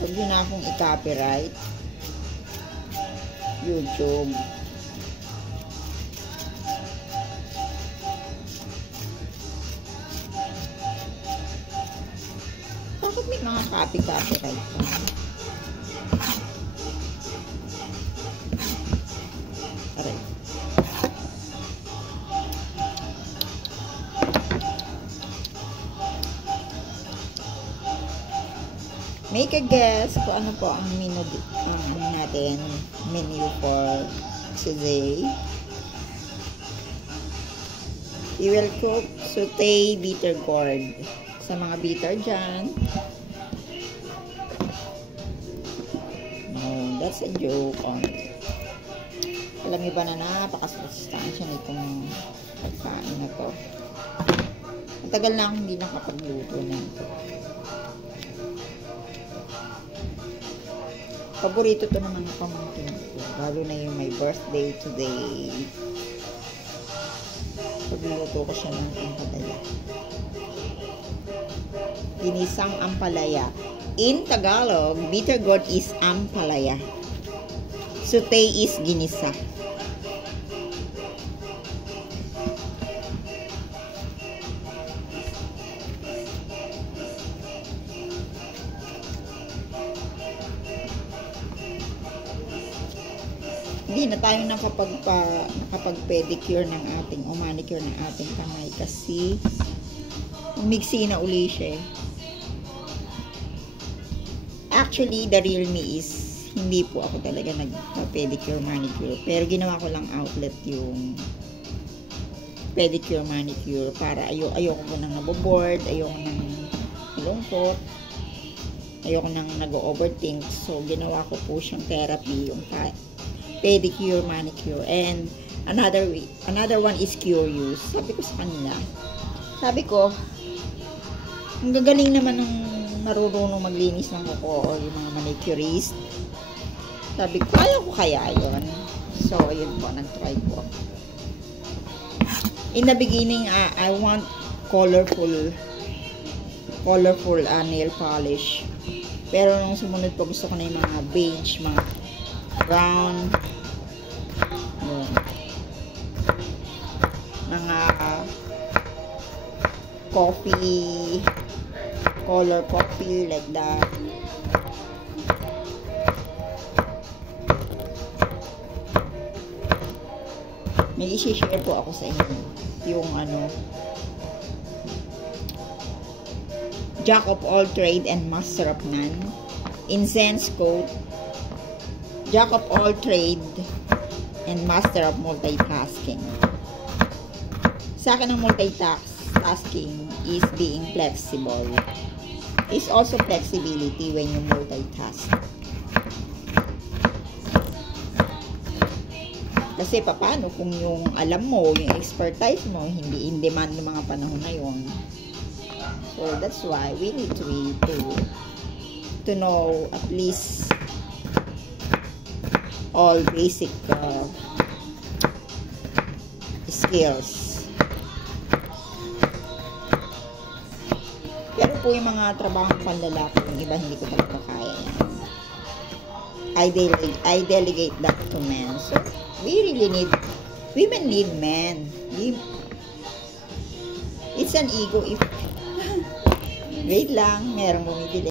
Huwag yun na akong i-copyright. YouTube. Bakit may mga copyright pa? Aray. Make a guess kung ano po ang menu natin, menu for today. We will cook saute bitter gourd. Sa mga bitter dyan. No, that's a joke. Alam niyo ba na napakasustansya nitong pagkain na to. Matagal na akong hindi nakapagluto nito. Paborito to naman ng pamangkin ko. Lalo na yung my birthday today. Pagluto ko siya ng ampalaya. Ginisang ampalaya. In Tagalog, bitter gourd is ampalaya. Saute is ginisa. Hindi na tayo nakapag-pedicure ng ating o manicure ng ating kamay kasi umigsi na uli siya. Actually, the real me is hindi po ako talaga nag-pedicure manicure, pero ginawa ko lang outlet yung pedicure manicure para ayoko ko nang naboboard, ayoko nang malungkot, ayoko nang nag-overthink. So ginawa ko po siyang therapy, yung pedicure manicure. And another one is curious. Sabi ko sa kanila, ang gagaling naman ng marunong maglinis ng kuko o yung mga manicurist. Sabi ko, kaya yun. So yun po, nag-try po. In the beginning, I want colorful nail polish. Pero nung sumunod po, gusto ko na yung mga beige, mga brown, mga coffee, color coffee, like that. May i-share po ako sa inyo yung Jack of all trade and master of none. In Zen's quote, Jack of all trade and master of multitasking. Sa akin, ang multitasking is being flexible. It's also flexibility when you multitask. Kasi paano kung yung alam mo, yung expertise mo, hindi in demand ng mga panahon na yun. So that's why we need to know at least all basic skills. Pero po yung mga trabahong panlalaki, yung iba hindi ko talaga kaya yan. I delegate that to men. So women need men. It's an ego if wait lang, merong bumibili.